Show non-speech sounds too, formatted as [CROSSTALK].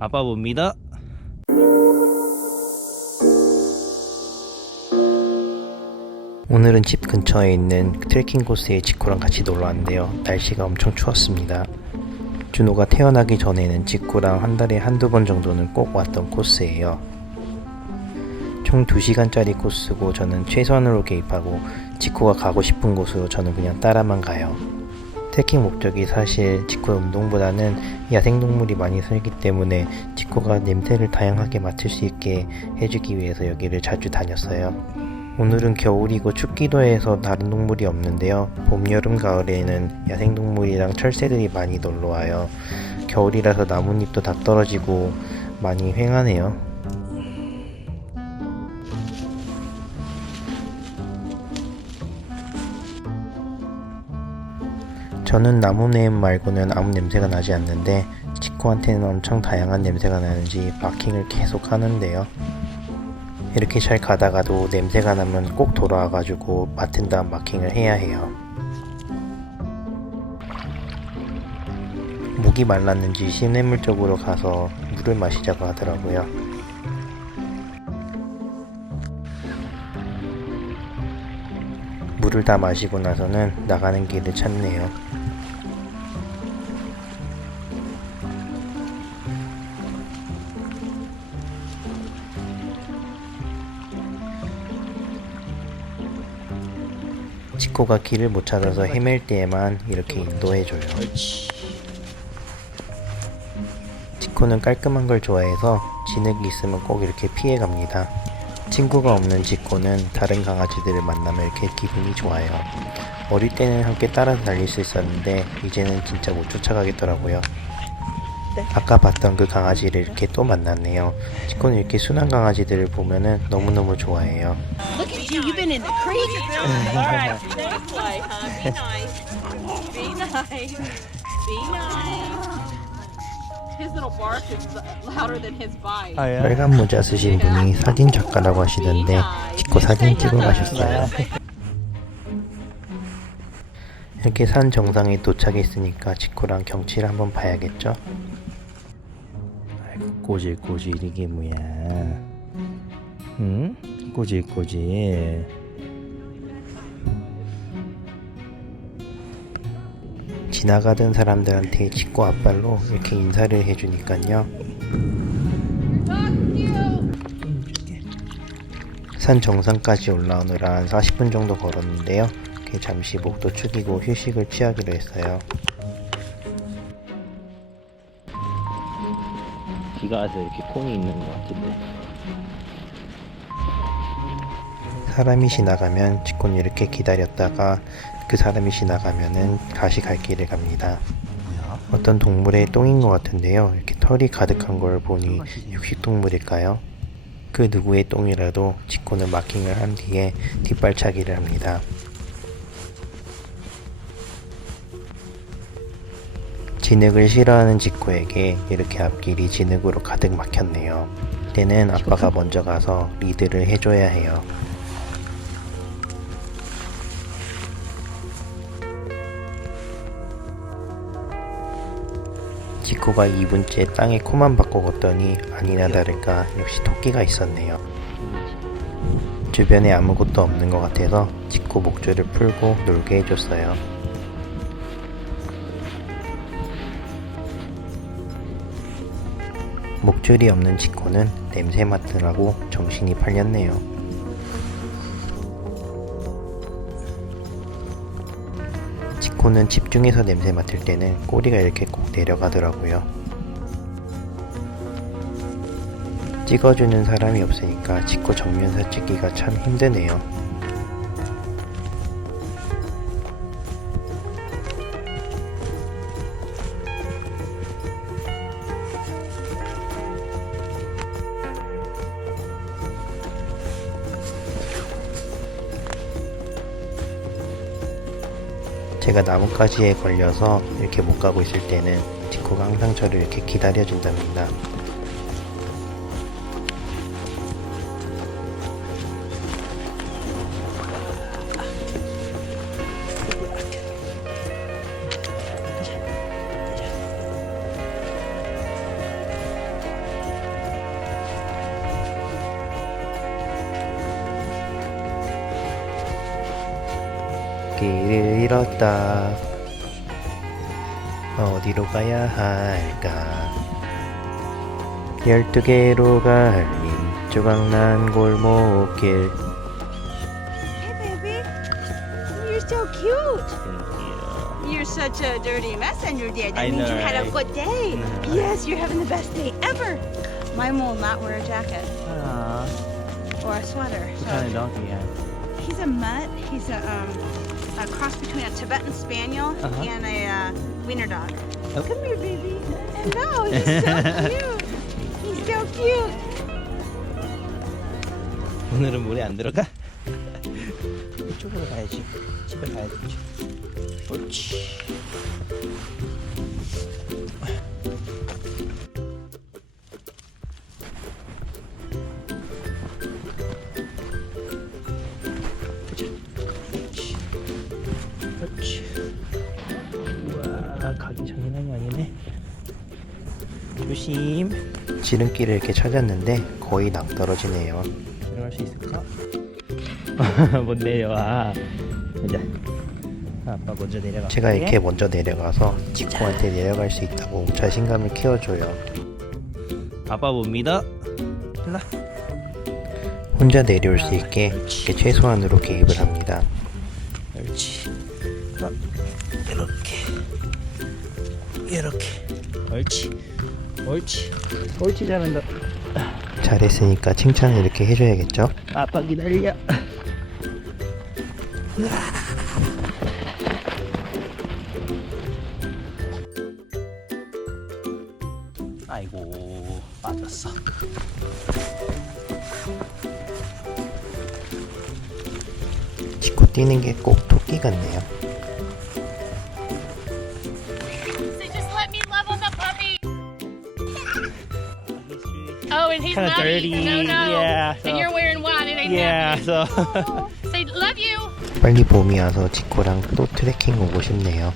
아빠 봅니다. 오늘은 집 근처에 있는 트레킹 코스에 지코랑 같이 놀러 왔는데요. 날씨가 엄청 추웠습니다. 준호가 태어나기 전에는 지코랑 한 달에 한두 번 정도는 꼭 왔던 코스예요. 총 2시간짜리 코스고 저는 최선으로 개입하고 지코가 가고 싶은 곳으로 저는 그냥 따라만 가요. 트레킹 목적이 사실 지코의 운동보다는 야생동물이 많이 살기 때문에 지코가 냄새를 다양하게 맡을 수 있게 해주기 위해서 여기를 자주 다녔어요. 오늘은 겨울이고 춥기도 해서 다른 동물이 없는데요. 봄, 여름, 가을에는 야생동물이랑 철새들이 많이 놀러 와요. 겨울이라서 나뭇잎도 다 떨어지고 많이 휑하네요. 저는 나무냄 말고는 아무 냄새가 나지 않는데 치코한테는 엄청 다양한 냄새가 나는지 마킹을 계속 하는데요. 이렇게 잘 가다가도 냄새가 나면 꼭 돌아와가지고 맡은 다음 마킹을 해야 해요. 목이 말랐는지 시냇물 쪽으로 가서 물을 마시자고 하더라고요. 물을 다 마시고 나서는 나가는 길을 찾네요. 치코가 길을 못 찾아서 헤맬 때에만 이렇게 인도해줘요. 치코는 깔끔한 걸 좋아해서 진흙이 있으면 꼭 이렇게 피해 갑니다. 친구가 없는 지코는 다른 강아지들을 만나면 이렇게 기분이 좋아요. 어릴 때는 함께 따라서 달릴 수 있었는데 이제는 진짜 못 쫓아가겠더라고요. 아까 봤던 그 강아지를 이렇게 또 만났네요. 지코는 이렇게 순한 강아지들을 보면은 너무너무 좋아해요. Look at you. You've been in the creek. All right, stay play, huh? Be nice. Be nice. Be nice. His little bark is louder than his bite. 빨간 모자 쓰신 분이 사진 작가라고 하시던데 지코 사진 찍어 가셨어요. 이렇게 산 정상에 도착했으니까 지코랑 경치를 한번 봐야겠죠? 꼬질꼬질 이게 뭐야? 응? 꼬질꼬질. 지나가던 사람들한테 지코 앞발로 이렇게 인사를 해주니까요. 산 정상까지 올라오느라 한 40분 정도 걸었는데요. 잠시 목도 축이고 휴식을 취하기로 했어요. 비가 와서 이렇게 콩이 있는 것 같은데. 사람이 지나가면 직권 이렇게 기다렸다가 그 사람이 지나가면은 다시 갈 길을 갑니다. 어떤 동물의 똥인 것 같은데요. 이렇게 털이 가득한 걸 보니 육식동물일까요? 그 누구의 똥이라도 지코는 마킹을 한 뒤에 뒷발차기를 합니다. 진흙을 싫어하는 지코에게 이렇게 앞길이 진흙으로 가득 막혔네요. 때는 아빠가 먼저 가서 리드를 해줘야 해요. 지코가 2분째 땅에 코만 바꿔 걷더니 아니나 다를까 역시 토끼가 있었네요. 주변에 아무것도 없는 것 같아서 지코 목줄을 풀고 놀게 해줬어요. 목줄이 없는 지코는 냄새 맡으라고 정신이 팔렸네요. 지코는 집중해서 냄새 맡을 때는 꼬리가 이렇게 꼭 내려가더라고요. 찍어주는 사람이 없으니까 지코 정면 사 찍기가 참 힘드네요. 제가 나뭇가지에 걸려서 이렇게 못 가고 있을 때는 지코가 항상 저를 이렇게 기다려준답니다. 길을 잃었다. 어디로 가야 할까? 열두 개로 갈린 조각난 골목길. Hey, baby. You're so cute. You're such a dirty mess under there. That I means know, you had a right? good day. Mhm. Yes, you're having the best day ever. Mine will not wear a jacket Ah, or a sweater. what So kind of donkey yeah. he's a mutt. He's a um, a cross between a Tibetan Spaniel Uh-huh. and a uh, wiener dog. Oh. Come here, baby. No, he's so [LAUGHS] cute. He's so cute. 오늘은 물에 안 들어가? 이쪽으로 가야지. 집에 가야 되지. 옳지. 조심. 지름길을 이렇게 찾았는데 거의 낭떨어지네요. 들어갈 수 있을까? [LAUGHS] 못 내려와. 보자. 아빠 먼저 내려가. 제가 이렇게 먼저 내려가서 지코한테 내려갈 수 있다고 자신감을 키워줘요. 아빠 못 믿어? 일라. 혼자 내려올 수 있게 이렇게 최소한으로 개입을 합니다. 옳지. 어, 이렇게. 이렇게. 옳지. 옳지. 옳지 잘한다. 잘했으니까 칭찬을 이렇게 해줘야겠죠? 아빠 기다려. 아이고 빠졌어. 지코 뛰는 게 꼭 토끼 같네요. Oh, and he's Kinda not dirty. No, no. yeah, so- And you're wearing white. It ain't Yeah, so happening. Say love you. 빨리 봄이 와서 지코랑 또 트레킹 오고 싶네요.